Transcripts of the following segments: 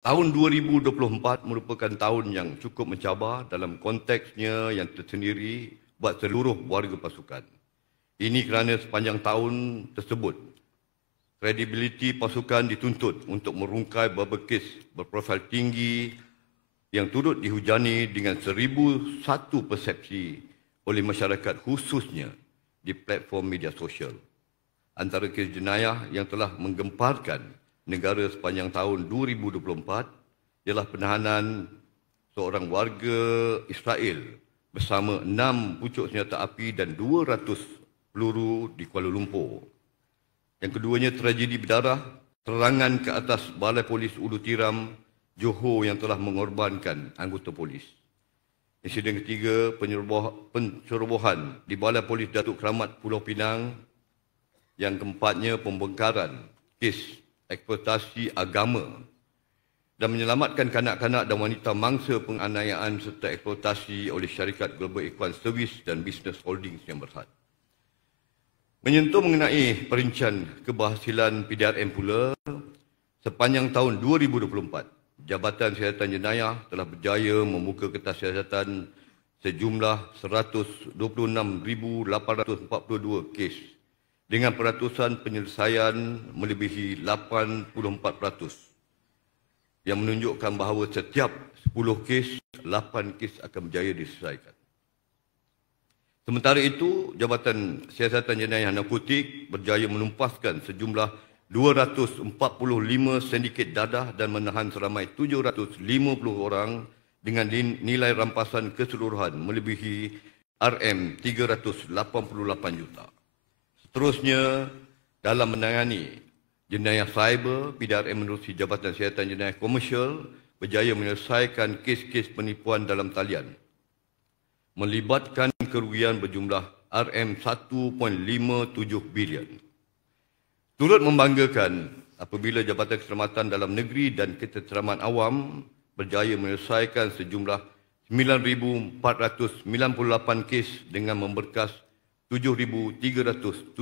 Tahun 2024 merupakan tahun yang cukup mencabar dalam konteksnya yang tersendiri buat seluruh warga pasukan. Ini kerana sepanjang tahun tersebut, kredibiliti pasukan dituntut untuk merungkai beberapa kes berprofil tinggi yang turut dihujani dengan 1,001 persepsi oleh masyarakat khususnya di platform media sosial. Antara kes jenayah yang telah menggemparkan negara sepanjang tahun 2024 ialah penahanan seorang warga Israel bersama 6 pucuk senjata api dan 200 peluru di Kuala Lumpur. Yang keduanya tragedi berdarah, serangan ke atas Balai Polis Ulu Tiram, Johor yang telah mengorbankan anggota polis. Insiden ketiga, pencerobohan di Balai Polis Datuk Keramat Pulau Pinang. Yang keempatnya, pembongkaran kes eksploitasi agama dan menyelamatkan kanak-kanak dan wanita mangsa penganiayaan serta eksploitasi oleh syarikat Global Equine Service dan Business Holdings yang berhad. Menyentuh mengenai perincian keberhasilan PDRM pula, sepanjang tahun 2024, Jabatan Siasatan Jenayah telah berjaya membuka kertas siasatan sejumlah 126,842 kes dengan peratusan penyelesaian melebihi 84%, yang menunjukkan bahawa setiap 10 kes, 8 kes akan berjaya diselesaikan. Sementara itu, Jabatan Siasatan Jenayah Narkotik berjaya menumpaskan sejumlah 245 sindiket dadah dan menahan seramai 750 orang dengan nilai rampasan keseluruhan melebihi RM388 juta. Seterusnya, dalam menangani jenayah cyber, PDRM menerusi Jabatan Siasatan Jenayah Komersial berjaya menyelesaikan kes-kes penipuan dalam talian, melibatkan kerugian berjumlah RM1.57 bilion. Turut membanggakan apabila Jabatan Keselamatan Dalam Negeri dan Ketenteraman Awam berjaya menyelesaikan sejumlah 9,498 kes dengan memberkas 7,377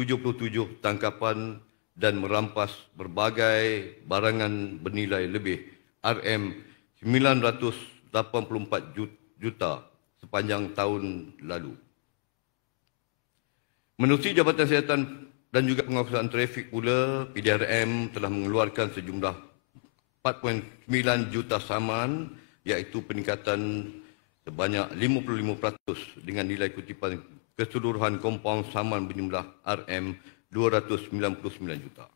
tangkapan dan merampas berbagai barangan bernilai lebih RM984 juta sepanjang tahun lalu. Menerusi Jabatan Siasatan dan juga Penguasaan Trafik pula, PDRM telah mengeluarkan sejumlah 4.9 juta saman, iaitu peningkatan sebanyak 55% dengan nilai kutipan keseluruhan kompaun saman berjumlah RM299 juta.